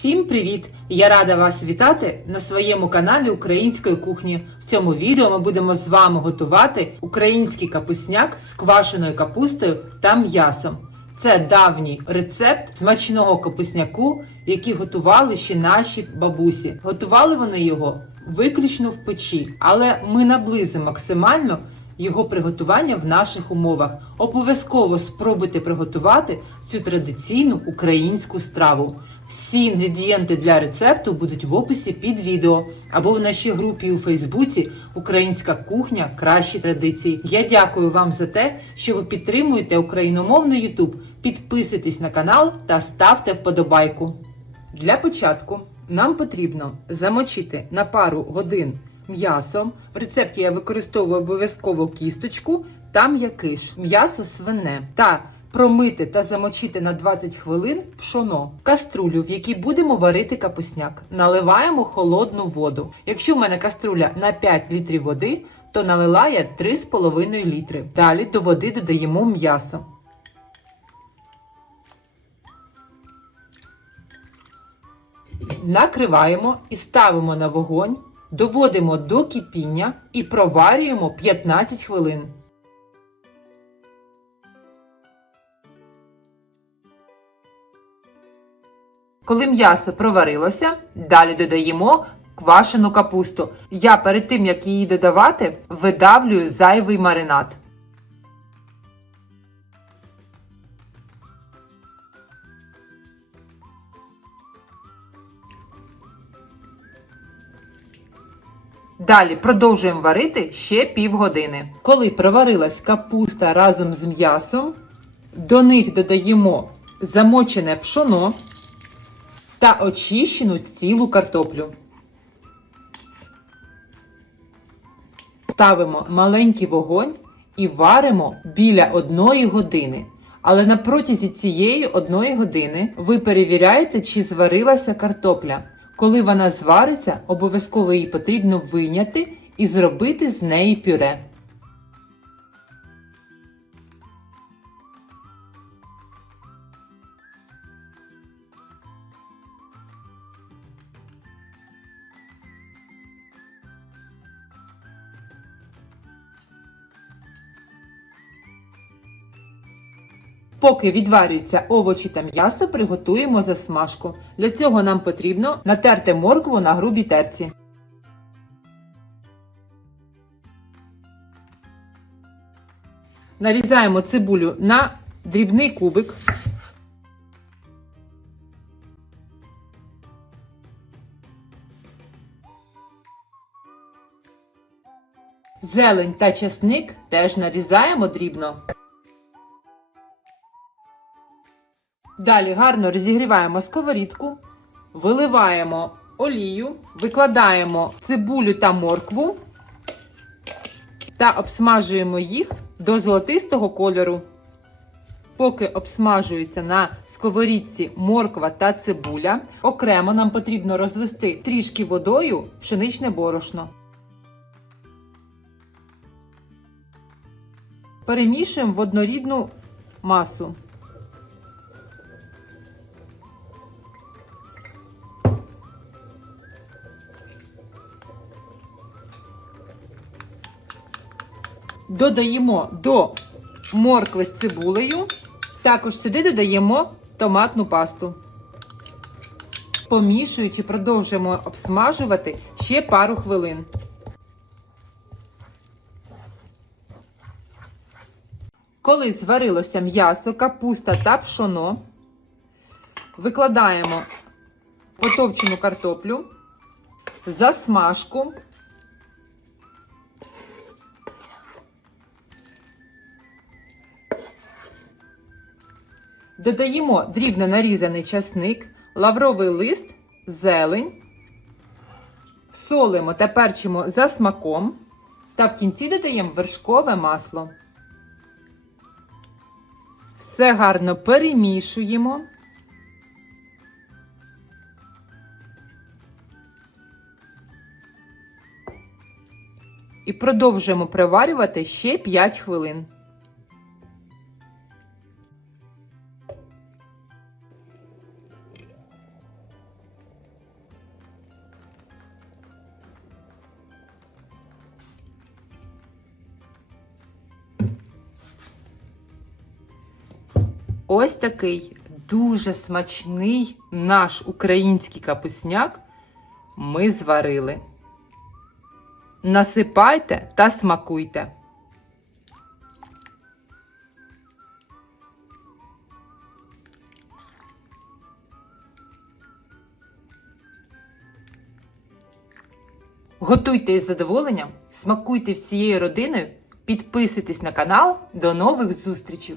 Всім привіт! Я рада вас вітати на своєму каналі Української кухні. В цьому відео ми будемо з вами готувати український капусняк з квашеною капустою та м'ясом. Це давній рецепт смачного капусняку, який готували ще наші бабусі. Готували вони його виключно в печі, але ми наблизимо максимально його приготування в наших умовах. Обов'язково спробуйте приготувати цю традиційну українську страву. Всі інгредієнти для рецепту будуть в описі під відео або в нашій групі у Фейсбуці Українська кухня кращі традиції. Я дякую вам за те, що ви підтримуєте україномовний YouTube. Підписуйтесь на канал та ставте вподобайку. Для початку нам потрібно замочити на пару годин м'ясо. В рецепті я використовую обов'язково кісточку та м'якиш, м'ясо свине та промити та замочити на 20 хвилин пшоно, каструлю, в якій будемо варити капусняк. Наливаємо холодну воду. Якщо в мене каструля на 5 літрів води, то налила я 3,5 літри. Далі до води додаємо м'ясо. Накриваємо і ставимо на вогонь, доводимо до кипіння і проварюємо 15 хвилин. Коли м'ясо проварилося, далі додаємо квашену капусту. Я перед тим як її додавати, видавлюю зайвий маринад. Далі продовжуємо варити ще півгодини. Коли проварилась капуста разом з м'ясом, до них додаємо замочене пшоно та очищену цілу картоплю. Ставимо маленький вогонь і варимо біля одної години. Але на протязі цієї одної години ви перевіряєте, чи зварилася картопля. Коли вона звариться, обов'язково її потрібно вийняти і зробити з неї пюре. Поки відварюються овочі та м'ясо, приготуємо засмажку. Для цього нам потрібно натерти моркву на грубій терці. Нарізаємо цибулю на дрібний кубик. Зелень та часник теж нарізаємо дрібно. Далі гарно розігріваємо сковорідку, виливаємо олію, викладаємо цибулю та моркву та обсмажуємо їх до золотистого кольору. Поки обсмажуються на сковорідці морква та цибуля, окремо нам потрібно розвести трішки водою пшеничне борошно. Перемішуємо в однорідну масу. Додаємо до моркви з цибулею. Також сюди додаємо томатну пасту. Помішуючи, продовжуємо обсмажувати ще пару хвилин. Коли зварилося м'ясо, капуста та пшоно, викладаємо потовчену картоплю, засмажку. Додаємо дрібно нарізаний часник, лавровий лист, зелень, солимо та перчимо за смаком та в кінці додаємо вершкове масло. Все гарно перемішуємо. І продовжуємо приварювати ще 5 хвилин. Ось такий дуже смачний наш український капусняк ми зварили. Насипайте та смакуйте. Готуйте із задоволенням, смакуйте всією родиною, підписуйтесь на канал. До нових зустрічей!